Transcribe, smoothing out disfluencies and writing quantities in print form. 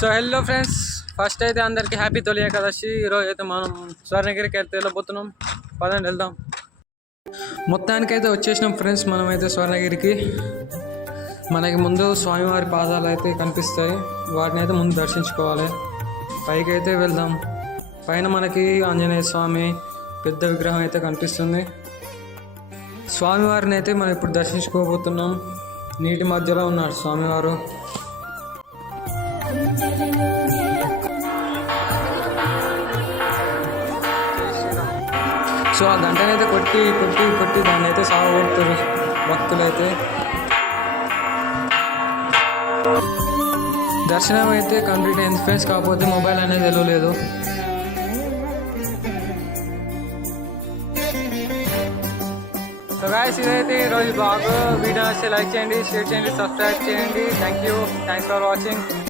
So hello friends, first అయితే అందరికీ happy తొలి ఏకాదశి. ఈరోజు అయితే మనం స్వర్ణగిరికి అయితే వెళ్ళబోతున్నాం. పదండి వెళ్దాం. మొత్తానికైతే వచ్చేసినాం ఫ్రెండ్స్. మనమైతే స్వర్ణగిరికి మనకి ముందు స్వామివారి పాదాలు అయితే కనిపిస్తాయి, వాటిని అయితే ముందు దర్శించుకోవాలి. పైకి అయితే వెళ్దాం. పైన మనకి ఆంజనేయ స్వామి పెద్ద విగ్రహం అయితే కనిపిస్తుంది. స్వామివారిని అయితే మనం ఇప్పుడు దర్శించుకోబోతున్నాం. నీటి మధ్యలో ఉన్నాడు స్వామివారు. సో ఆ గంటనైతే కొట్టి కొట్టి కొట్టి దాన్ని అయితే సాగొడుతారు భక్తులైతే. దర్శనం అయితే కంప్లీట్ అయింది ఫ్రెండ్స్, కాకపోతే మొబైల్ అనేది తెలియలేదు. సో గాయ్స్, ఇదైతే ఈరోజు బ్లాగ్. వీడియో వస్తే లైక్ చేయండి, షేర్ చేయండి, సబ్స్క్రైబ్ చేయండి. Thanks for watching.